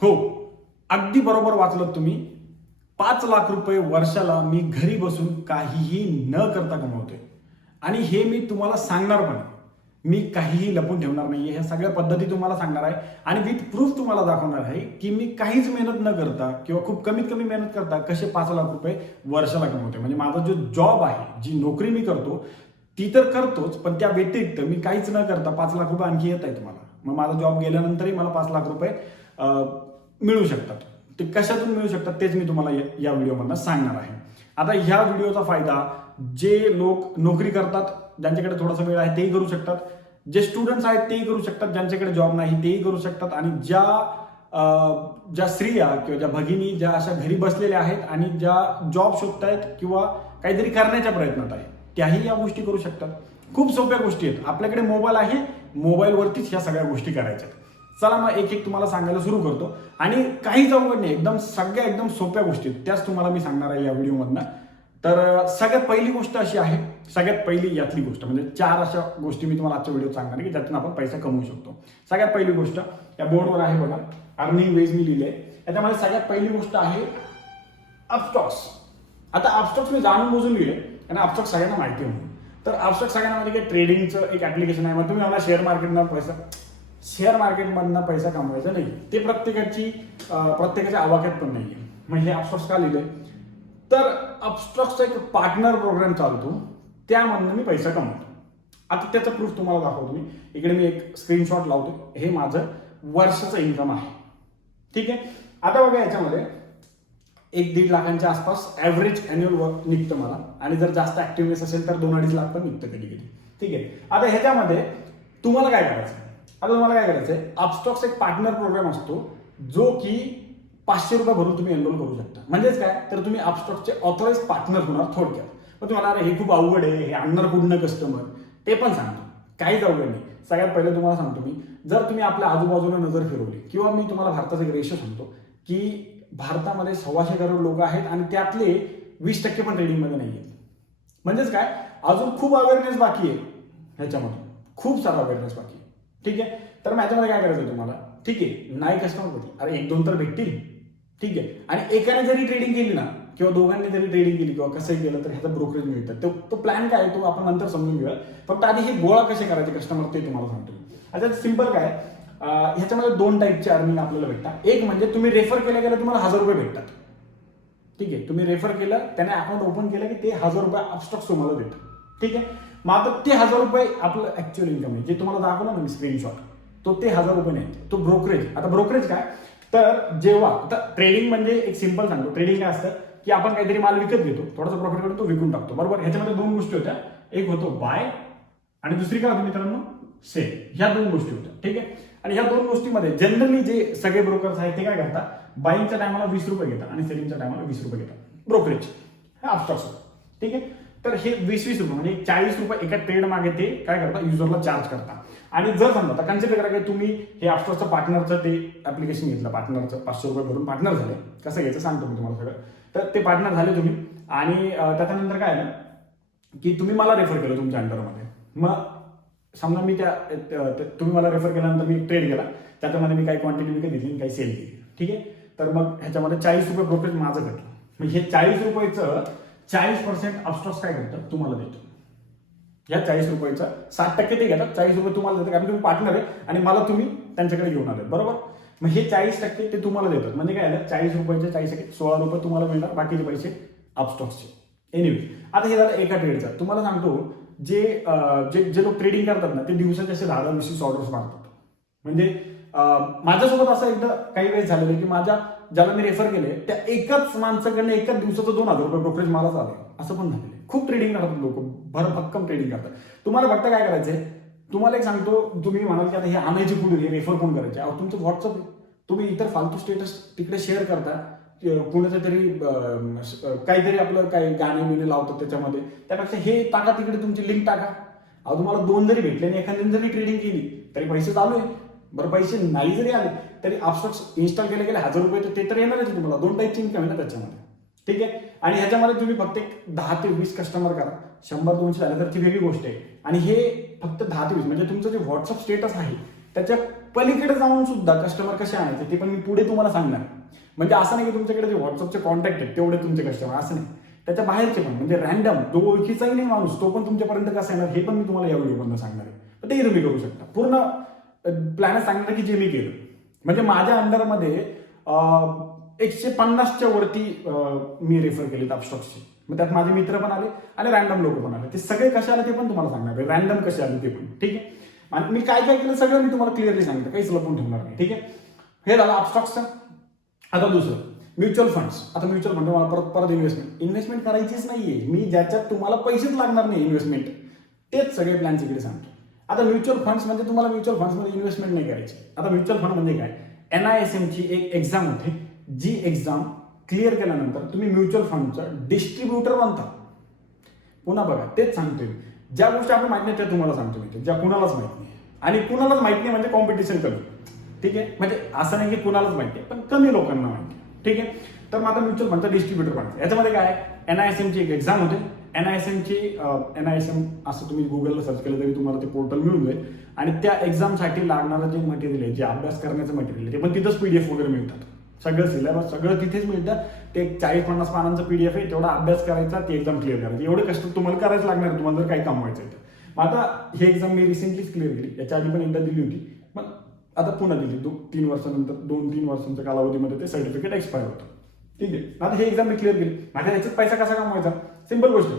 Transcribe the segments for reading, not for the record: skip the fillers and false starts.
हो, अगदी बरोबर वाचलं तुम्ही. 5 लाख रुपये वर्षाला मी घरी बसून काहीही न करता कमवतोय. आणि हे मी तुम्हाला सांगणार पण. मी काहीही लपून ठेवणार नाहीये. ह्या सगळ्या पद्धती तुम्हाला सांगणार आहे आणि विथ प्रूफ तुम्हाला दाखवणार आहे की मी काहीच मेहनत न करता किंवा खूप कमीत कमी मेहनत करता कसे 5 लाख रुपये वर्षाला कमवतोय. म्हणजे माझा जो जॉब आहे, जी नोकरी मी करतो ती तर करतोच, पण त्या व्यतिरिक्त मी काहीच न करता 5 लाख रुपये आणखी येत आहे तुम्हाला. मग माझा जॉब गेल्यानंतरही मला 5 लाख रुपये मिळू शकतात. ते कशातून मिळू शकतात तेच मी तुम्हाला या व्हिडिओमधनं सांगणार आहे. आता ह्या व्हिडिओचा फायदा जे लोक नोकरी करतात, ज्यांच्याकडे थोडासा वेळ आहे तेही करू शकतात, जे स्टुडंट्स आहेत तेही करू शकतात, ज्यांच्याकडे जॉब नाही तेही करू शकतात, आणि ज्या स्त्रिया किंवा ज्या भगिनी ज्या अशा घरी बसलेल्या आहेत आणि ज्या जॉब शोधतायत किंवा काहीतरी करण्याच्या प्रयत्नात आहेत त्याही या गोष्टी करू शकतात. खूप सोप्या गोष्टी आहेत. आपल्याकडे मोबाईल आहे, मोबाईलवरतीच ह्या सगळ्या गोष्टी करायच्या. चला मग एक एक तुम्हाला सांगायला सुरू करतो. आणि काहीच अवघड नाही, सगळ्या एकदम सोप्या गोष्टी आहेत, त्याच तुम्हाला मी सांगणार आहे या व्हिडिओमधनं. तर सगळ्यात पहिली गोष्ट अशी आहे, सगळ्यात पहिली यातली गोष्ट म्हणजे 4 अशा गोष्टी मी तुम्हाला आजच्या व्हिडिओत सांगणार आहे की ज्यातून आपण पैसा कमवू शकतो. सगळ्यात पहिली गोष्ट या बोर्डवर आहे बघा, अर्निंग वेज मी लिहिले. याच्यामध्ये सगळ्यात पहिली गोष्ट आहे अपस्टॉक्स. आता अपस्टॉक्स मी जाणून बुजून लिहिले आणि अपस्टॉक्स सगळ्यांना माहिती आहे. तर अपस्टॉक्स सगळ्यांना माहिती की ट्रेडिंगचं एक ऍप्लिकेशन आहे. मग तुम्ही मला शेअर मार्केटमधनं पैसा कमवायचा नाही, ते प्रत्येकाच्या आवाक्यात पण नाहीये. मग हे अपस्टॉक्स का लिहिले, तर अपस्टॉक्सचा एक पार्टनर प्रोग्राम चालतो, त्यामधनं मी पैसा कमवतो. आता त्याचा प्रूफ तुम्हाला दाखवतो मी. इकडे मी एक स्क्रीनशॉट लावतो. हे माझं वर्षाचं इन्कम आहे. ठीक आहे. आता बघा याच्यामध्ये 1-1.5 लाखांच्या आसपास ऍव्हरेज अॅन्युअल वर्क निघतं मला, आणि जर जास्त ऍक्टिव्हनेस असेल तर 2-2.5 लाख पण निघतं कधी कधी. ठीक आहे. आता ह्याच्यामध्ये तुम्हाला काय करायचं, अपस्टॉक्स एक पार्टनर प्रोग्राम असतो जो की 500 रुपये भरून तुम्ही एनरोल करू शकता. म्हणजेच काय, तर तुम्ही अपस्टॉक्सचे ऑथराइज पार्टनर होणार थोडक्यात. मग तुम्हाला अरे हे खूप अवघड आहे, हे आणणार कुठनं कस्टमर, ते पण सांगतो. काहीच अवघड नाही. सगळ्यात पहिले तुम्हाला सांगतो मी, जर तुम्ही आपल्या आजूबाजूला नजर फिरवली किंवा मी तुम्हाला भारताचा एक रेशो सांगतो की भारतामध्ये 125 करोड लोक आहेत आणि त्यातले 20% पण ट्रेडिंगमध्ये नाही आहेत. म्हणजेच काय, अजून खूप अवेअरनेस बाकी आहे ह्याच्यामध्ये, खूप सारा अवेअरनेस बाकी आहे. ठीक आहे. तर मग ह्याच्यामध्ये काय करायचं तुम्हाला, ठीक आहे, नाही कस्टमर भेटतील, अरे 1-2 तर भेटतील. ठीक आहे. आणि एकाने जरी ट्रेडिंग केली ना किंवा दोघांनी जरी ट्रेडिंग केली किंवा कसंही केलं तर ह्याचा ब्रोकरेज मिळतं. तो प्लॅन काय तो आपण नंतर समजून घेऊया. फक्त आधी हे गोळा कसे करायचे कस्टमर ते तुम्हाला सांगतो. आता सिंपल काय, ह्याच्यामध्ये 2 टाईपचे अर्निंग आपल्याला भेटतात. एक म्हणजे तुम्ही रेफर केलं तुम्हाला 1000 रुपये भेटतात. ठीक आहे. तुम्ही रेफर केलं, त्याने अकाउंट ओपन केलं की ते 1000 रुपये अपस्टॉक्स तुम्हाला देतात. ठीक आहे. मग आता ते 1000 रुपये आपलं ऍक्च्युअल इन्कम आहे, जे तुम्हाला दाखवलं ना मी स्क्रीनशॉट, तो ते 1000 रुपये नाही, तो ब्रोकरेज. आता ब्रोकरेज काय, तर जेव्हा आता ट्रेडिंग म्हणजे एक सिंपल सांगतो, ट्रेडिंग काय असतं की आपण काहीतरी माल विकत घेतो, थोडासा प्रॉफिट करतो, तो विकून टाकतो. बरोबर. ह्याच्यामध्ये 2 गोष्टी होत्या, एक होतो बाय आणि दुसरी काय होती मित्रांनो, सेल. ह्या 2 गोष्टी होत्या. ठीक आहे. आणि ह्या 2 गोष्टीमध्ये जनरली जे सगळे ब्रोकर्स आहेत ते काय करतात, बाईंगच्या टायमाला 20 रुपये घेतात आणि सेलिंगच्या टायमाला 20 रुपये घेतात. ब्रोकरेज हे अपस्टॉक्स. ठीक आहे. तर हे 20-20 रुपये म्हणजे 40 रुपये एका ट्रेड मागे ते काय करतात, युजरला चार्ज करतात. आणि जर समजा आता कन्सिडर करा की तुम्ही हे अपस्टॉक्सचं पार्टनरचं ते ऍप्लिकेशन घेतलं, पार्टनरचं 500 रुपये भरून पार्टनर झाले. कसं घ्यायचं सांगतो मी तुम्हाला सगळं. तर ते पार्टनर झाले तुम्ही, आणि त्याच्यानंतर काय ना की तुम्ही मला रेफर केलं तुमच्या अंडरमध्ये. मग समजा मी तुम्ही मला रेफर केल्यानंतर मी ट्रेड केला, त्याच्यामध्ये मी काही क्वांटिटी विकत घेतली, काही सेल केली. ठीक आहे. तर मग ह्याच्यामध्ये 40 रुपये ब्रोकरेज माझं घटलं. मग हे 40 रुपयाचं 40% अपस्टॉक्स काय करतात, तुम्हाला देतो. या 40 रुपयाचं 60% ते घेतात, 40 रुपये तुम्हाला देतात, कारण तुम्ही पार्टनर आहे आणि मला तुम्ही त्यांच्याकडे घेऊन आले. बरोबर. मग हे 40% ते तुम्हाला देतात. म्हणजे काय झालं, 40 रुपयाचे 40% 16 रुपये तुम्हाला मिळणार, बाकीचे पैसे अपस्टॉक्सचे. एनिवे, आता हे झालं एका ट्रेडचं. तुम्हाला सांगतो, जे लोक ट्रेडिंग करतात ना ते दिवसाचे असे 10-20 ऑर्डर्स मारतात. म्हणजे माझ्यासोबत असं एकदा काही वेळेस झालेलं की ज्याला मी रेफर केले त्या एकाच माणसाकडनं एकाच दिवसाचं 2000 रुपये ब्रोकरेज मला चालू, असं पण झालेलं. खूप ट्रेडिंग करतात लोक, भरभक्कम ट्रेडिंग करतात. तुम्हाला फक्त काय करायचंय, तुम्हाला एक सांगतो, तुम्ही म्हणाल की आता हे आणायचे कुठून, हे रेफर कोण करायचे, तुमचं व्हॉट्सअप, तुम्ही इतर फालतू स्टेटस तिकडे शेअर करता, कुणाचं तरी काहीतरी आपलं काही गाणे बिणे लावतात त्याच्यामध्ये, त्यापेक्षा हे टाका, तिकडे तुमची लिंक टाका. तुम्हाला 2 जरी भेटले आणि एखाद्याने जरी ट्रेडिंग केली तरी पैसे चालू आहे. बरं, पैसे नाही जरी आले तरी अपस्टॉक्स इन्स्टॉल केले 1000 रुपये तर ते तर येणारच तुम्हाला. 2 टाईपची इन्कम आहे ना त्याच्यामध्ये. ठीक आहे. आणि ह्याच्यामध्ये तुम्ही फक्त 10 ते 20 कस्टमर करा, 100-200 झाले तर ती वेगळी गोष्ट आहे. आणि हे फक्त 10 ते 20 म्हणजे तुमचं जे व्हॉट्सअप स्टेटस आहे त्याच्या पलीकडे जाऊन सुद्धा कस्टमर कसे आणायचे ते पण मी पुढे तुम्हाला सांगणार. म्हणजे असं नाही की तुमच्याकडे जे व्हॉट्सअपचे कॉन्टॅक्ट आहेत तेवढे तुमचे कस्टमर, असं नाही. त्याच्या बाहेरचे पण, म्हणजे रॅन्डम जो ओळखीचाही नाही माणूस तो पण तुमच्यापर्यंत कसा येणार हे पण मी तुम्हाला या व्हिडिओमधून सांगणार आहे. तर ते तुम्ही करू शकता. पूर्ण प्लॅन सांगणार की जे मी केलं. म्हणजे माझ्या अंडरमध्ये 150च्या वरती मी रेफर केले अपस्टॉक्सचे. मग त्यात माझे मित्र पण आले आणि रॅन्डम लोक पण आले. ते सगळे कसे आले ते पण तुम्हाला सांगणार आहे, रॅन्डम कसे आले ते पण. ठीक आहे. आणि मी काय काय केलं सगळं मी तुम्हाला क्लिअरली सांगतो, काहीच लपून ठेवणार नाही. ठीक आहे. हे झालं अपस्टॉक्सचं. आता दुसरं म्युच्युअल फंड्स. आता म्युच्युअल फंड मला परत इन्व्हेस्टमेंट करायचीच नाहीये. मी ज्याच्यात तुम्हाला पैसेच लागणार नाही इन्व्हेस्टमेंट, तेच सगळे प्लॅन इकडे सांगतो. आता म्युच्युअल फंड्स म्हणजे तुम्हाला म्युच्युअल फंड्समध्ये इन्व्हेस्टमेंट नाही करायची. आता म्युच्युअल फंड म्हणजे काय, NISM ची एक एक्झाम होते, जी एक्झाम क्लिअर केल्यानंतर तुम्ही म्युच्युअल फंडचं डिस्ट्रीब्युटर बनता. पुन्हा बघा तेच सांगतोय, ज्या गोष्टी आपण माहिती नाही त्या तुम्हाला सांगतो मी, ज्या कुणालाच माहित नाही. आणि कुणालाच माहित नाही म्हणजे कॉम्पिटिशन कमी. ठीक आहे. म्हणजे असं नाही की कुणालाच माहिती आहे, पण कमी लोकांना माहिती आहे. ठीक आहे. तर माझा म्युच्युअल फंडचा डिस्ट्रीब्युटर बनायचं. याच्यामध्ये काय आहे, NISM ची एक एक्झाम होते. NISM असं तुम्ही गुगलला सर्च केलं तरी तुम्हाला ते पोर्टल मिळून जाईल. आणि त्या एक्झामसाठी लागणारं जे मटेरियल आहे, जे अभ्यास करण्याचं मटेरियल आहे, ते पण तिथंच PDF वगैरे मिळतात. सगळं सिलेबस सगळं तिथेच मिळतं. ते 40-50 पानांचं PDF आहे, तेवढा अभ्यास करायचा, ती एक्झाम क्लिअर करायची. एवढे कष्ट तुम्हाला करायचं लागणार तुम्हाला जर काही कमवायचं आहे तर. मग आता ही एक्झाम मी रिसेंटलीच क्लिअर केली. याच्या आधी पण एकदा दिली होती, पण आता पुन्हा दिली. 2-3 वर्षानंतर 2-3 वर्षांच्या कालावधीमध्ये ते सर्टिफिकेट एक्सपायर होतं. ठीक आहे. आता हे एक्झाम मी क्लिअर केली. माझ्या ह्याच्यात पैसा कसा कमवायचा, सिंपल गोष्ट.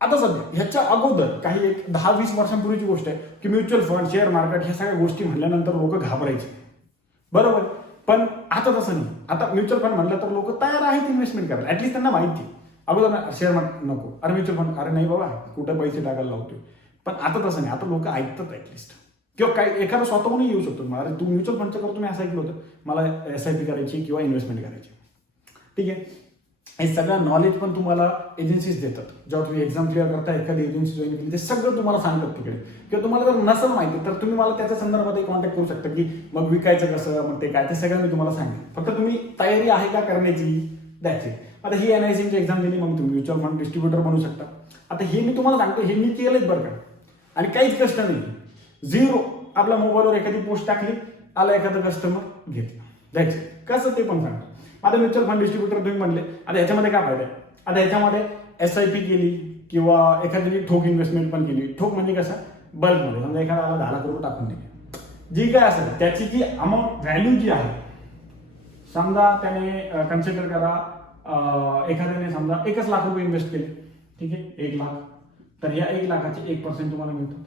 आता सध्या ह्याच्या अगोदर काही एक 10-20 वर्षांपूर्वीची गोष्ट आहे की म्युच्युअल फंड, शेअर मार्केट ह्या सगळ्या गोष्टी म्हणल्यानंतर लोक घाबरायचे. बरोबर. पण आता तसं नाही. आता म्युच्युअल फंड म्हणलं तर लोक तयार आहेत इन्व्हेस्टमेंट करायला. ऍटलीस्ट त्यांना माहिती. अगोदर शेअर मार्केट नको, अरे म्युच्युअल फंड, अरे नाही बाबा कुठे पैसे टाकायला लावतोय. पण आता तसं नाही. आता लोक ऐकतात ऍटलीस्ट. किंवा काही एखादा स्वतःहूनही येऊ शकतो, अरे तू म्युच्युअल फंडचं करतो, मी असं ऐकलं होतं, मला SIP करायची किंवा इन्व्हेस्टमेंट करायची. ठीक आहे. हे सगळं नॉलेज पण तुम्हाला एजन्सीज देतात. जेव्हा तुम्ही एक्झाम क्लिअर करता, एखादी एजन्सी जॉईन केली, ते सगळं तुम्हाला सांगतात तिकडे. किंवा तुम्हाला जर नसेल माहिती तर तुम्ही मला त्याच्या संदर्भात कॉन्टॅक्ट करू शकता की मग विकायचं कसं, मग ते काय, ते सगळं मी तुम्हाला सांगेन. फक्त तुम्ही तयारी आहे का करण्याची, द्यायची. आता ही NISM ची एक्झाम दिली, मग तुम्ही म्युच्युअल फंड डिस्ट्रीब्युटर बनू शकता. आता हे मी तुम्हाला सांगतो, हे मी केलंच बरं का. आणि काहीच कष्ट नाही, झिरो. आपल्या मोबाईलवर एखादी पोस्ट टाकली, आला एखादा कस्टमर घेतला, द्यायचं कसं ते पण सांगतो. आता म्युच्युअल फंड डिस्ट्रीब्युटर तुम्ही म्हणले, आता याच्यामध्ये काय फायदा आहे. आता याच्यामध्ये SIP केली किंवा एखादी ठोक इन्व्हेस्टमेंट पण केली. ठोक म्हणजे कसं, बल्कमध्ये. समजा एखाद्याला 10 लाख रुपये टाकून दिले, जी काय असेल त्याची जी अमाऊंट व्हॅल्यू जी आहे, समजा त्याने कन्सिडर करा एखाद्याने समजा 1 लाख रुपये इन्व्हेस्ट केले. ठीक आहे. 1 लाख, तर या 1 लाखाचे 1% तुम्हाला मिळतात.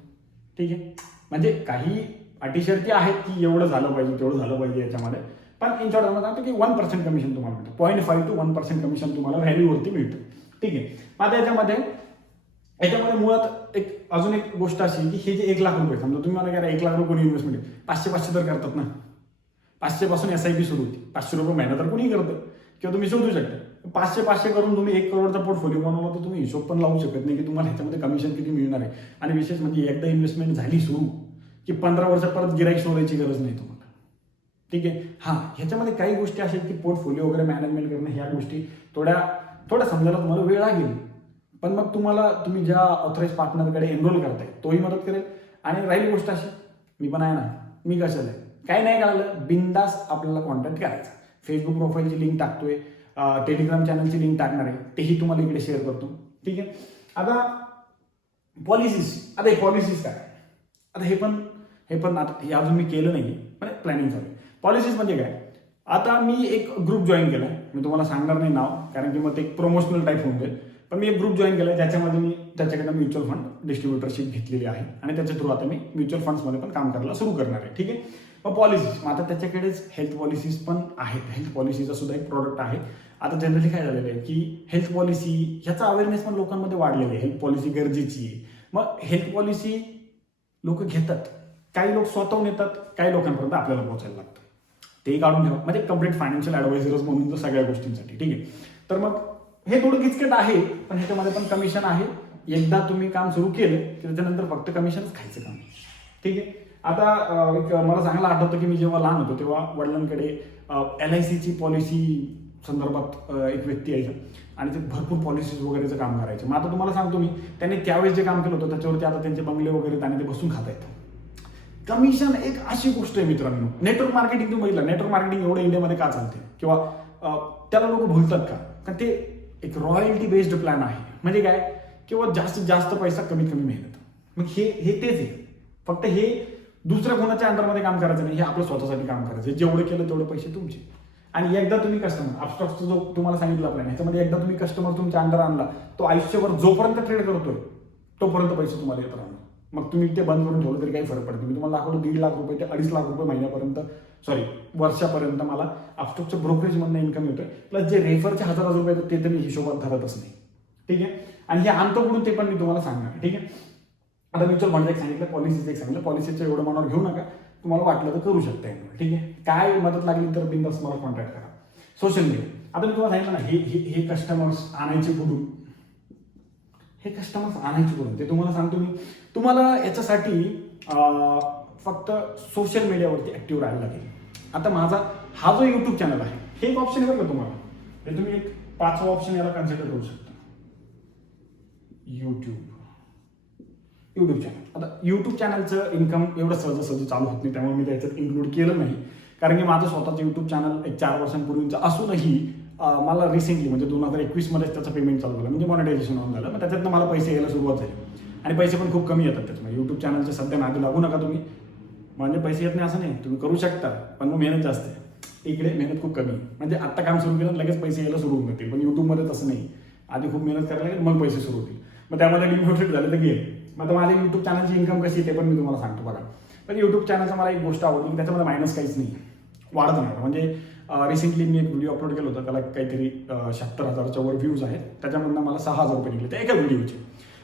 ठीक आहे. म्हणजे काही अटी शर्ती आहेत की एवढं झालं पाहिजे, तेवढं झालं पाहिजे याच्यामध्ये. पण इन शॉर्ट सांगतो की 1% कमिशन तुम्हाला मिळतं. 0.5 to 1% कमिशन तुम्हाला व्हॅल्यूवरती मिळतं. ठीक आहे. आता याच्यामध्ये मुळात अजून एक गोष्ट अशी की हे जे 1 लाख रुपये, समजा तुम्ही मला 1 लाख रुपये कोणी इन्व्हेस्टमेंट 500 तर करतात ना. 500 पासून SIP सुरू होती. 500 रुपये महिना तर कोणी करतं किंवा तुम्ही शोधू शकता. 500 करून तुम्ही 1 करोडचा पोर्टफोलिओ बनवला तर तुम्ही हिशोब पण लावू शकत नाही की तुम्हाला ह्याच्यामध्ये कमिशन किती मिळणार आहे. आणि विशेष म्हणजे एकदा इन्व्हेस्टमेंट झाली सुरू की 15 वर्षात परत गिराईक शोधायची गरज नाही तुम्हाला. ठीक आहे. हां, ह्याच्यामध्ये काही गोष्टी अशा आहेत की पोर्टफोलिओ वगैरे मॅनेजमेंट करणं, ह्या गोष्टी थोड्या समजायला तुम्हाला वेळ लागेल. पण मग तुम्ही ज्या ऑथराईज पार्टनरकडे एनरोल करताय तोही मदत करेल. आणि राहिली गोष्ट अशी, मी पण आहे ना, मी कशाला आहे, काही नाही कळलं, बिंदास आपल्याला कॉन्टॅक्ट करायचा. फेसबुक प्रोफाईलची लिंक टाकतोय, टेलिग्राम चॅनलची लिंक टाकणार आहे, तेही तुम्हाला इकडे शेअर करतो. ठीक आहे. आता पॉलिसीज. आता हे पॉलिसीज काय, आता हे पण आता हे अजून मी केलं नाही, पण प्लॅनिंग चालू आहे. पॉलिसीज म्हणजे काय, आता मी एक ग्रुप जॉईन केलाय. मी तुम्हाला सांगणार नाही नाव, कारण की मग ते एक प्रमोशनल टाईप होऊन जाईल. पण मी एक ग्रुप जॉईन केलाय, ज्याच्यामध्ये मी त्याच्याकडे म्युच्युअल फंड डिस्ट्रीब्युटरशिप घेतलेली आहे. आणि त्याच्या थ्रू आता मी म्युच्युअल फंड्समध्ये पण काम करायला सुरू करणार आहे. ठीक आहे. मग पॉलिसीज, आता त्याच्याकडेच हेल्थ पॉलिसीज पण आहेत. हेल्थ पॉलिसीचा सुद्धा एक प्रोडक्ट आहे. आता जनरली काय झालेलं आहे की हेल्थ पॉलिसी ह्याचा अवेअरनेस पण लोकांमध्ये वाढलेला आहे. हेल्थ पॉलिसी गरजेची आहे. मग हेल्थ पॉलिसी लोक घेतात, काही लोक स्वतःहून येतात, काही लोकांपर्यंत आपल्याला पोहोचायला लागतं. ते काढून ठेवा. म्हणजे कम्प्लीट फायनान्शियल ॲडवायझर्स म्हणून तर सगळ्या गोष्टींसाठी. ठीक आहे. तर मग हे थोडं किचकट आहे, पण ह्याच्यामध्ये पण कमिशन आहे. एकदा तुम्ही काम सुरू केलं की त्याच्यानंतर फक्त कमिशनच खायचं काम. ठीक आहे. आता मला चांगलं आठवतं की मी जेव्हा लहान होतो तेव्हा वडिलांकडे LICची पॉलिसी संदर्भात एक व्यक्ती यायचा आणि ते भरपूर पॉलिसीज वगैरेचं काम करायचं. मग आता तुम्हाला सांगतो मी, त्यांनी त्यावेळेस जे काम केलं होतं त्याच्यावरती आता त्यांचे बंगले वगैरे त्याने ते बसून खाता येतं. कमिशन एक अशी गोष्ट आहे मित्रांनो. नेटवर्क मार्केटिंग तुम्ही बघितलं, नेटवर्क मार्केटिंग एवढं इंडियामध्ये का चालते किंवा त्याला लोक भुलतात का? कारण ते एक रॉयल्टी बेस्ड प्लॅन आहे. म्हणजे काय, किंवा जास्तीत जास्त पैसा कमीत कमी मेहनत. मग हे तेच आहे. फक्त हे दुसऱ्या कोणाच्या अंडरमध्ये काम करायचं नाही, हे आपलं स्वतःसाठी काम करायचं. जेवढं केलं तेवढे पैसे तुमचे. आणि एकदा तुम्ही कस्टमर, अपस्टॉक्सचा जो तुम्हाला सांगितलं प्लॅन, ह्याच्यामध्ये एकदा तुम्ही कस्टमर तुमच्या अंडर आणला, तो आयुष्यभर जोपर्यंत ट्रेड करतोय तोपर्यंत पैसे तुम्हाला येत राहणार. मग तुम्ही ते बंद करून ठेवलं तरी काही फरक पडत नाही. मी तुम्हाला दाखवतो 1.5 लाख रुपये ते 2.5 लाख रुपये महिन्यापर्यंत, वर्षापर्यंत मला अपस्टॉकच्या ब्रोकरेजमधनं इन्कम येतोय. प्लस जे रेफरचे 1000 रुपये ते तर मी हिशोबात धरतच नाही. ठीक आहे. आणि हे आणतो म्हणून ते पण मी तुम्हाला सांगणार. ठीक आहे. आता म्युच्युअल फंड एक सांगितलं, पॉलिसीचं एक सांगितलं. पॉलिसीचं एवढं मनावर घेऊ नका, तुम्हाला वाटलं तर करू शकता. ठीक आहे. काय मदत लागली तर बिनधास्त मला कॉन्टॅक्ट करा. सोशल मीडिया, आता मी तुम्हाला सांगितलं ना, हे कस्टमर्स आणायचे कुठून, हे कस्टमर्स आणायचे कुठून ते तुम्हाला सांगतो मी. तुम्हाला याच्यासाठी फक्त सोशल मीडियावरती ऍक्टिव्ह राहायला लागेल. आता माझा हा जो युट्यूब चॅनल आहे, हे एक ऑप्शन आहे बरं का तुम्हाला. हे तुम्ही एक 5वा ऑप्शन याला कन्सिडर करू शकता. YouTube channel. आता युट्यूब चॅनलचं इन्कम एवढं सहज चालू होत नाही, त्यामुळे मी त्याच्यात इन्क्लूड केलं नाही. कारण की माझं स्वतःचं युट्यूब चॅनल एक 4 वर्षांपूर्वीचं असूनही मला रिसेंटली म्हणजे 2021 मध्येच त्याचं पेमेंट चालू झालं, म्हणजे मॉनिटायझेशन होऊन झालं. मग त्याच्यातनं मला पैसे यायला सुरुवात झाली. आणि पैसे पण खूप कमी येतात त्याच्यामध्ये. युट्यूब चॅनलच्या सध्या नादी लागू नका तुम्ही. म्हणजे पैसे येत नाही असं नाही, तुम्ही करू शकता, पण मग मेहनत जास्त आहे. इकडे मेहनत खूप कमी. म्हणजे आत्ता काम सुरू केलं लगेच पैसे यायला सुरू होऊन जातील. पण युट्यूबमध्ये तसं नाही, आधी खूप मेहनत करायला लागेल मग पैसे सुरू होतील. मग त्यामध्ये डिमोटिवेट झाले तर गेले. मग आता माझ्या युट्यूब चॅनलची इन्कम कशी ते पण मी तुम्हाला सांगतो बघा. पण युट्यूब चॅनलचा मला एक गोष्ट आवडली, त्याच्यामध्ये मायनस काहीच नाही, वाढत नाही. म्हणजे रिसेंटली मी एक व्हिडिओ अपलोड केला होता, त्याला काहीतरी 76,000च्या वर व्ह्यूज आहेत. त्याच्यामधून मला 6,000 रुपये निघले त्या एका व्हिडिओचे.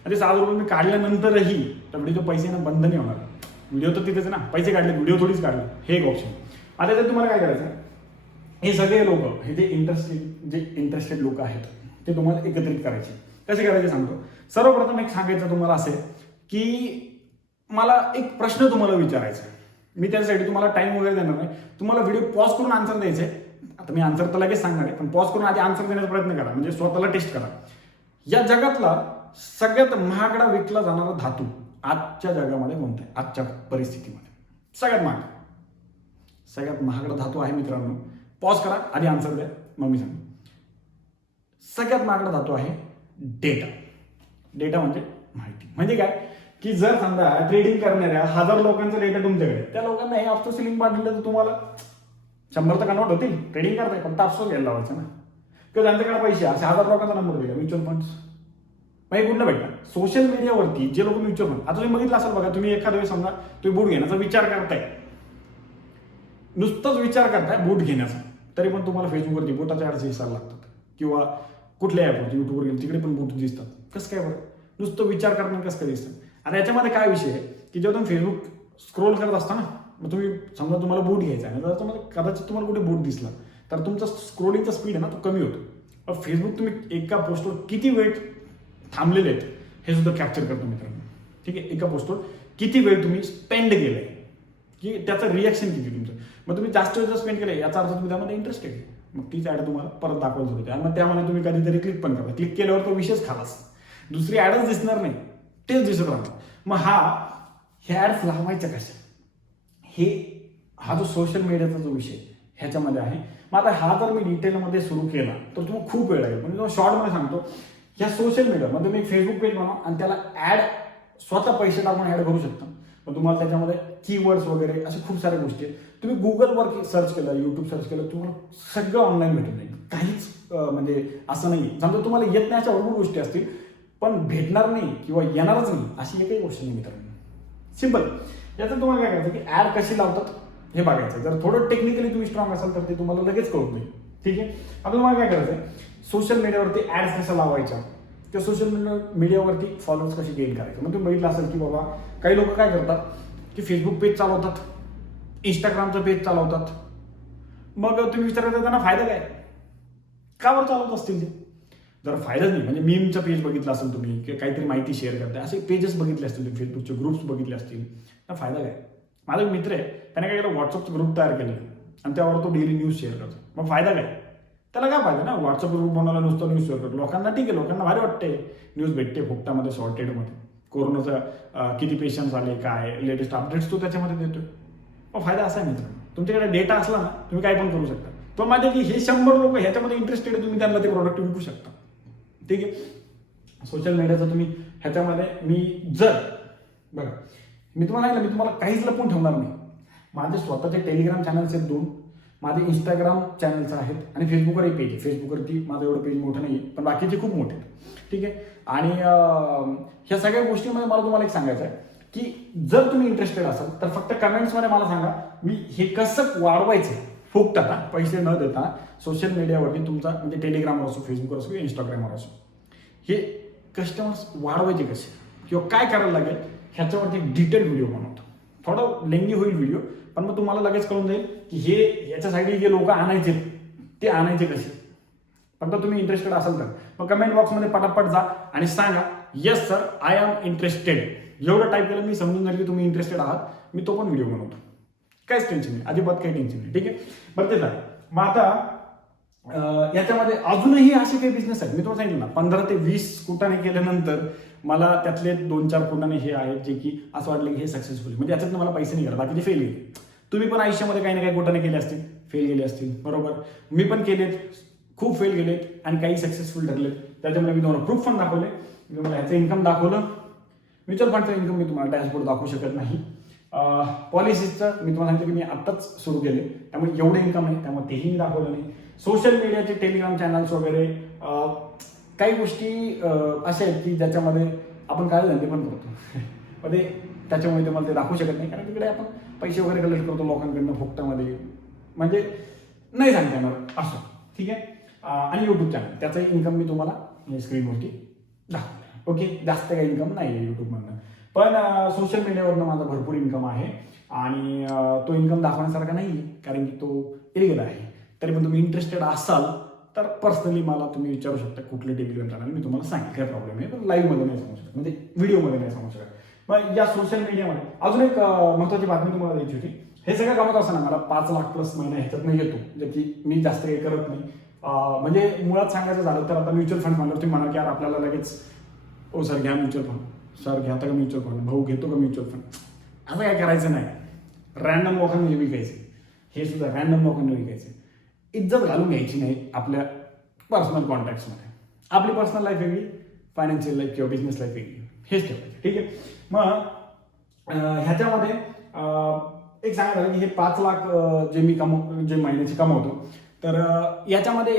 आणि 6,000 रुपये मी काढल्यानंतरही त्या व्हिडिओचे पैसे ना बंद नाही होणार. व्हिडिओ तर तिथेच ना, पैसे काढले, व्हिडिओ थोडीच काढले. हे एक ऑप्शन. आता त्याच्यात तुम्हाला काय करायचं, हे सगळे लोक, हे जे इंटरेस्टेड लोक आहेत ते तुम्हाला एकत्रित करायचे. कसे करायचे सांगतो. सर्वप्रथम एक सांगायचं तुम्हाला असेल की मला एक प्रश्न तुम्हाला विचारायचा आहे. मी त्यासाठी तुम्हाला टाइम वगैरे देणार नाही. तुम्हाला व्हिडिओ पॉज करून आन्सर द्यायचे. आता मी आन्सर तर लगेच सांगणार आहे, पण पॉज करून आधी आन्सर देण्याचा प्रयत्न करा, म्हणजे स्वतःला टेस्ट करा. या जगातला सगळ्यात महागडा विकला जाणारा धातू आजच्या जगामध्ये कोणता आहे? आजच्या परिस्थितीमध्ये सगळ्यात महागडा धातू आहे मित्रांनो. पॉज करा, आधी आन्सर द्या, मग मी सांगतो. सगळ्यात महागडा धातू आहे डेटा. डेटा म्हणजे माहिती. म्हणजे काय की जर समजा ट्रेडिंग करणाऱ्या 1000 लोकांचा डेटा तुमच्याकडे, त्या लोकांना हे अफसोस लिंक पाठवलं तर तुम्हाला 100 तर कन्वर्ट होतील. ट्रेडिंग करताय पण अफसोस घ्यायला लावायचं ना, किंवा त्यांच्याकडे पैसे असे 1000 लोकांचा नंबर दिला म्युच्युअल फंड्स. मग हे कुठलं भेटणार? सोशल मीडियावरती जे लोक म्युच्युअल फंड, आता तुम्ही बघितलं असेल बघा, तुम्ही एखाद्या वेळेस समजा तुम्ही बूट घेण्याचा विचार करताय, नुसतंच विचार करताय बूट घेण्याचा, तरी पण तुम्हाला फेसबुकवरती बुटाच्या ॲड्स दिसायला लागतात, किंवा कुठल्या ॲपवरती युट्यूबवर गेले तिकडे पण बूट दिसतात. कसं काय बरं? नुसतं विचार करणं कसं काय दिसतं? आणि याच्यामध्ये काय विषय आहे की जेव्हा तुम्ही फेसबुक स्क्रोल करत असता ना, मग तुम्ही समजा तुम्हाला बूट घ्यायचा आहे, त्याच्यामध्ये कदाचित तुम्हाला कुठे बूट दिसला तर तुमचा स्क्रोलिंगचा स्पीड आहे ना तो कमी होतो. फेसबुक तुम्ही एका पोस्टवर किती वेळ थांबलेले आहेत हे सुद्धा कॅप्चर करतो मित्रांनो. ठीक आहे. एका पोस्टवर किती वेळ तुम्ही स्पेंड केलंय, की त्याचं रिॲक्शन किती तुमचं. मग तुम्ही जास्त वेळ जर स्पेंड केलं याचा अर्थ तुम्ही त्यामध्ये इंटरेस्टेड आहे, मग तीच ॲड तुम्हाला परत दाखवत होते. आणि मग त्यामध्ये तुम्ही कधीतरी क्लिक पण करता. क्लिक केल्यावर तो विषयच खालास, दुसरी ॲडच दिसणार नाही, तेच दिसत राहणार. मग ह्या ॲड्स लावायच्या कशा, हा जो सोशल मीडियाचा जो विषय ह्याच्यामध्ये आहे. मग आता हा जर मी डिटेलमध्ये सुरू केला तर तुम्हाला खूप वेळ लागेल. म्हणजे तुम्हाला शॉर्टमध्ये सांगतो, ह्या सोशल मीडियामध्ये तुम्ही एक फेसबुक पेज बनवा आणि त्याला ॲड स्वतः पैसे टाकून ॲड करू शकता. मग तुम्हाला त्याच्यामध्ये कीवर्ड्स वगैरे अशा खूप साऱ्या गोष्टी आहेत. तुम्ही गुगलवर सर्च केलं, युट्यूब सर्च केलं, तुम्हाला सगळं ऑनलाईन भेटून जाईल. काहीच म्हणजे असं नाही समजा तुम्हाला येत नाही अशा भरपूर गोष्टी असतील, पण भेटणार नाही किंवा येणारच नाही अशी एकही गोष्ट नाही मित्रांनो. सिंपल. याचं तुम्हाला काय करायचं की ॲड कशी लावतात हे बघायचं. जर थोडं टेक्निकली तुम्ही स्ट्रॉंग असाल तर ते तुम्हाला लगेच कळत नाही. ठीक आहे. आता तुम्हाला काय करायचं, सोशल मीडियावरती ॲड्स कशा लावायच्या, त्या सोशल मीडियावरती फॉलोअर्स कशी गेन करायचे. मग तुम्ही बघितलं असेल की बाबा काही लोक काय करतात की फेसबुक पेज चालवतात, इंस्टाग्रामचं पेज चालवतात. मग तुम्ही विचार करता त्यांना फायदा काय, का बरं चालवत असतील ते? जर फायदाच नाही, म्हणजे मीमचं पेज बघितलं असेल तुम्ही, की काहीतरी माहिती शेअर करताय, असे पेजेस बघितले असतील तुम्ही, फेसबुकचे ग्रुप्स बघितले असतील, तर फायदा काय? माझा एक मित्र आहे, त्याने काय केलं, व्हॉट्सअपचं ग्रुप तयार केलं आणि त्यावर तो डेली न्यूज शेअर करतो. मग फायदा काय? त्याला काय फायदा ना, व्हॉट्सअप ग्रुप बनवला नुसतं न्यूज शेअर करतो. लोकांना ठीक आहे, लोकांना भारी वाटते, न्यूज भेटते फुकटामध्ये, सॉर्टेडमध्ये. कोरोनाचा किती पेशंट्स आले, काय लेटेस्ट अपडेट्स तो त्याच्यामध्ये देतोय. मग फायदा असा आहे मित्रांनो, तुमच्याकडे डेटा असला ना तुम्ही काय पण करू शकता. पण माझे की हे 100 लोक ह्याच्यामध्ये इंटरेस्टेड आहे, तुम्ही त्यांना ते प्रोडक्ट विकू शकता. ठीक आहे. सोशल मीडियाचं तुम्ही ह्याच्यामध्ये बघा मी तुम्हाला सांगितलं, मी तुम्हाला काहीच लपून ठेवणार नाही. माझे स्वतःचे टेलिग्राम चॅनल्स आहेत 2, माझे इंस्टाग्राम चॅनल्स आहेत आणि फेसबुकवर एक पेज आहे. फेसबुकवरती माझं एवढं पेज मोठं नाही आहे, पण बाकीचे खूप मोठे आहेत. ठीक आहे. आणि ह्या सगळ्या गोष्टीमध्ये मला तुम्हाला एक सांगायचं आहे की जर तुम्ही इंटरेस्टेड असाल तर फक्त कमेंट्समध्ये मला सांगा, मी हे कसं वाढवायचं फुकटात पैसे न देता सोशल मीडियावरती तुमचा, म्हणजे टेलिग्रामवर असो, फेसबुकवर असो, इंस्टाग्रामवर असो, हे कस्टमर्स वाढवायचे कसे किंवा काय करायला लागेल ह्याच्यावरती एक डिटेल व्हिडिओ बनवतो. थोडा लेंगी होईल व्हिडिओ, पण मग तुम्हाला लगेच कळून जाईल की हे याच्यासाठी जे लोक आणायचे ते आणायचे कसे. फक्त तुम्ही इंटरेस्टेड असाल तर मग कमेंट बॉक्समध्ये पटापट जा आणि सांगा, yes sir I am interested. एवढं टाईप केलं मी समजून जाईल की तुम्ही इंटरेस्टेड आहात. मी तो पण व्हिडिओ बनवतो, काहीच टेन्शन नाही, अजिबात काही टेन्शन नाही. ठीक आहे. बरं ते झालं. मग आता याच्यामध्ये अजूनही असे काही बिझनेस आहेत, मी तुम्हाला सांगितलं ना 15 ते 20 कुटाने केल्यानंतर मला त्यातले 2-4 कुटाने हे आहेत जे की असं वाटलं की हे सक्सेसफुल, म्हणजे याच्यात मला पैसे नाही गेले, बाकीचे फेल गेले. तुम्ही पण आयुष्यामध्ये काही ना काही कुटाने केले असतील, फेल गेले असतील, बरोबर. मी पण केलेत, खूप फेल गेलेत आणि काही सक्सेसफुल ठरलेत. त्याच्यामुळे मी तुम्हाला प्रूफ पण दाखवले, मी तुम्हाला ह्याचं इन्कम दाखवलं. म्युच्युअल फंडचं इन्कम मी तुम्हाला डॅशबोर्ड दाखवू शकत नाही. पॉलिसीजचं मी तुम्हाला सांगितलं की मी आत्ताच सुरू केले, त्यामुळे एवढे इन्कम नाही, त्यामुळे तेही मी दाखवलं नाही. सोशल मीडियाचे टेलिग्राम चॅनल्स वगैरे काही गोष्टी अशा आहेत की ज्याच्यामध्ये आपण काय धंदे पण करतो मध्ये, त्याच्यामुळे तुम्हाला ते दाखवू शकत नाही, कारण तिकडे आपण पैसे वगैरे कलेक्ट करतो लोकांकडनं फुकटामध्ये, म्हणजे नाही सांगता येणार असं. ठीक आहे. आणि यूट्यूब चॅनल त्याचं इन्कम मी तुम्हाला स्क्रीनवरती दाखवलं. ओके. जास्त काही इन्कम नाही आहे यूट्यूबमधनं, पण सोशल मीडियावरनं माझा भरपूर इन्कम आहे आणि तो इन्कम दाखवण्यासारखा नाही आहे, कारण की तो इलिगल आहे. तरी पण तुम्ही इंटरेस्टेड असाल तर पर्सनली मला तुम्ही विचारू शकता कुठले टेलिग्राम चॅनल, मी तुम्हाला सांगेन काय प्रॉब्लेम आहे. पण लाईव्हमध्ये नाही सांगू शकत, म्हणजे व्हिडिओमध्ये नाही सांगू शकत. मग या सोशल मीडियामध्ये अजून एक महत्त्वाची बातमी तुम्हाला द्यायची होती. हे सगळं कामात असताना मला 5 लाख प्लस महिना ह्याच्यात नाही येतो, जे की मी जास्त काही करत नाही. म्हणजे मुळात सांगायचं झालं तर आता म्युच्युअल फंड म्हणल्यावर तुम्ही म्हणा की यार आपल्याला लगेच ओ सर घ्या म्युच्युअल फंड, सर घ्याता का म्युच्युअल फंड, भाऊ घेतो का म्युच्युअल फंड, असं काय करायचं नाही. रॅन्डम लोकांनी विकायचे, हे सुद्धा रॅन्डम लोकांनी विकायचे. इज्जत घालून घ्यायची नाही आपल्या पर्सनल कॉन्टॅक्ट्समध्ये. आपली पर्सनल लाईफ वेगळी, फायनान्शियल लाईफ किंवा बिझनेस लाईफ वेगळी, हेच ठेवायचं. ठीक आहे. मग ह्याच्यामध्ये एक सांगायचं झालं की हे 5 लाख जे मी जे महिन्याची कमवतो, तर याच्यामध्ये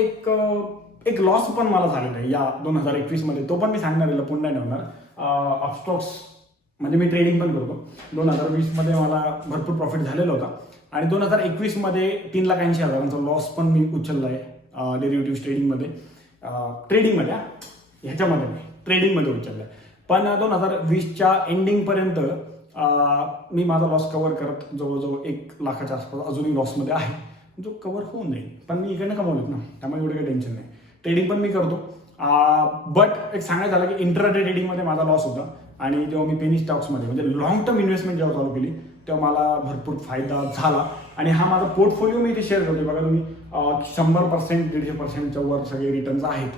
एक लॉस पण मला झालेला आहे या 2021 तो पण मी सांगणार आहे, पुन्हा नाही ठेवणार. ऑफस्टॉक्स म्हणजे मी ट्रेडिंग पण करतो. 2020 मला भरपूर प्रॉफिट झालेला होता आणि 2021 3,80,000 लॉस पण मी उचलला आहे डेरिव्हेटिव्ह ट्रेडिंगमध्ये ह्याच्यामध्ये ट्रेडिंगमध्ये उचलला आहे. पण 2020च्या एंडिंगपर्यंत मी माझा लॉस कव्हर करत जवळजवळ 1 लाखाच्या आसपास अजूनही लॉसमध्ये आहे, जो कव्हर होऊन जाईल. पण मी इकडनं कमवलेत ना, त्यामुळे एवढं काही टेन्शन नाही. ट्रेडिंग पण मी करतो. बट एक सांगायचं झालं की इंट्राडे ट्रेडिंगमध्ये माझा लॉस होता आणि जेव्हा मी पेनी स्टॉक्समध्ये म्हणजे लॉंग टर्म इन्व्हेस्टमेंट जेव्हा चालू केली तेव्हा मला भरपूर फायदा झाला. आणि हा माझा पोर्टफोलिओ मी इथे शेअर करतोय. बघा तुम्ही 100%, 150%च्या वर सगळे रिटर्न्स आहेत.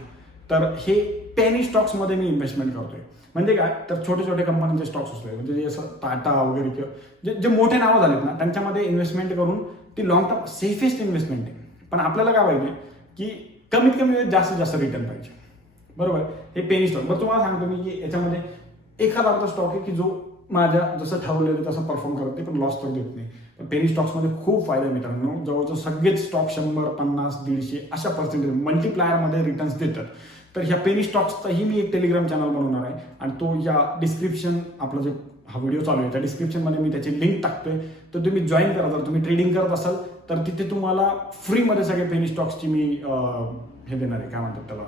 तर हे पेनी स्टॉक्समध्ये मी इन्व्हेस्टमेंट करतोय. म्हणजे काय, तर छोटे छोटे कंपन्यांचे स्टॉक्स असले, म्हणजे जे असं टाटा वगैरे किंवा जे मोठे नावं झालेत ना त्यांच्यामध्ये इन्व्हेस्टमेंट करून ती लॉंग टर्म सेफेस्ट इन्व्हेस्टमेंट आहे. पण आपल्याला काय पाहिजे की कमीत कमी वेळेत जास्तीत जास्त रिटर्न पाहिजे, बरोबर. हे पेनी स्टॉक, बरं तुम्हाला सांगतो मी की याच्यामध्ये एखादा अर्धा स्टॉक आहे की जो माझ्या जसं ठरवलेलं तसं परफॉर्म करते पण लॉस तर देत नाही. पेनी स्टॉक्समध्ये खूप फायदा मित्रांनो. जवळजवळ सगळेच स्टॉक 100, 50, 150 अशा पर्सेंटेज मल्टीप्लायरमध्ये रिटर्न्स देतात. तर ह्या पेनी स्टॉक्सचाही मी एक टेलिग्राम चॅनल बनवणार आहे आणि तो या डिस्क्रिप्शन, आपला जे हा व्हिडिओ चालू आहे त्या डिस्क्रिप्शनमध्ये मी त्याची लिंक टाकतोय. तर तुम्ही जॉईन करा. जर तुम्ही ट्रेडिंग करत असाल तर तिथे तुम्हाला फ्रीमध्ये सगळे पेनी स्टॉक्सची मी हे देणार आहे, काय म्हणतात त्याला,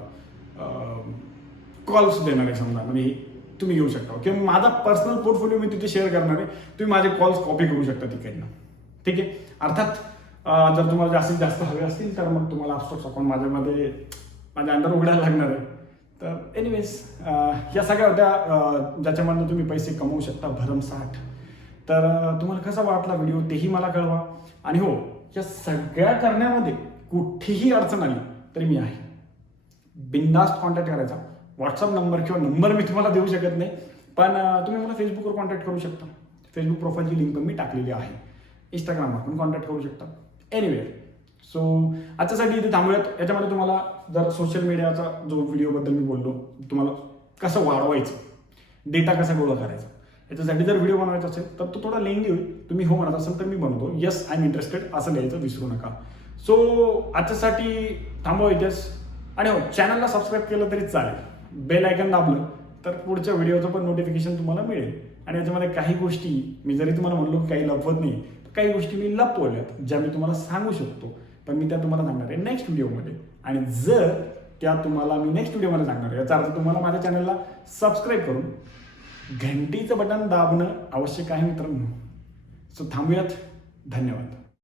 कॉल्स देणार आहे. समजा म्हणजे तुम्ही घेऊ शकता किंवा माझा पर्सनल पोर्टफोलिओ मी तिथे शेअर करणार आहे. तुम्ही माझे कॉल्स कॉपी करू शकता तिकडनं. ठीक आहे. अर्थात जर तुम्हाला जास्तीत जास्त हवे असतील तर मग तुम्हाला अपस्टॉक्स अकाउंट माझ्या अंडर उघडायला लागणार आहे. तर एनिवेज या सगळ्या होत्या ज्याच्यामधनं तुम्ही पैसे कमवू शकता भरमसाठ. तर तुम्हाला कसा वाटला व्हिडिओ तेही मला कळवा. आणि हो, या सगळ्या करण्यामध्ये कुठेही अडचण आली तरी मी आहे. बिंदास्त कॉन्टॅक्ट करायचा. व्हॉट्सअप नंबर किंवा नंबर मी तुम्हाला देऊ शकत नाही, पण तुम्ही मला फेसबुकवर कॉन्टॅक्ट करू शकता. फेसबुक प्रोफाईलची लिंक पण मी टाकलेली आहे. इंस्टाग्रामवर पण कॉन्टॅक्ट करू शकता. एनिवे, सो आजच्यासाठी इथे थांबूयात. याच्यामध्ये तुम्हाला जर सोशल मीडियाचा जो व्हिडिओबद्दल मी बोललो, तुम्हाला कसं वाढवायचं, डेटा कसा गोळा करायचा, याच्यासाठी जर व्हिडिओ बनवायचा असेल तर तो थोडा लेंदी होईल. तुम्ही हो म्हणत असाल तर मी बनवतो. येस, आय एम इंटरेस्टेड असं लिहायचं विसरू नका. सो आजच्यासाठी थांबवा इथेच. आणि हो, चॅनलला सबस्क्राईब केलं तरी चालेल. बेल आयकन दाबलं तर पुढच्या व्हिडिओचं पण नोटिफिकेशन तुम्हाला मिळेल. आणि याच्यामध्ये काही गोष्टी मी जरी तुम्हाला म्हणलो काही लपवत नाही, तर काही गोष्टी मी लपवल्यात ज्या मी तुम्हाला सांगू शकतो, पण मी त्या तुम्हाला सांगणार आहे नेक्स्ट व्हिडिओमध्ये. आणि जर त्या तुम्हाला मी नेक्स्ट व्हिडिओमध्ये सांगणार आहे, याचा अर्थ तुम्हाला माझ्या चॅनलला सबस्क्राईब करून घंटीचं बटन दाबणं आवश्यक आहे मित्रांनो. सो थांबूयात. धन्यवाद.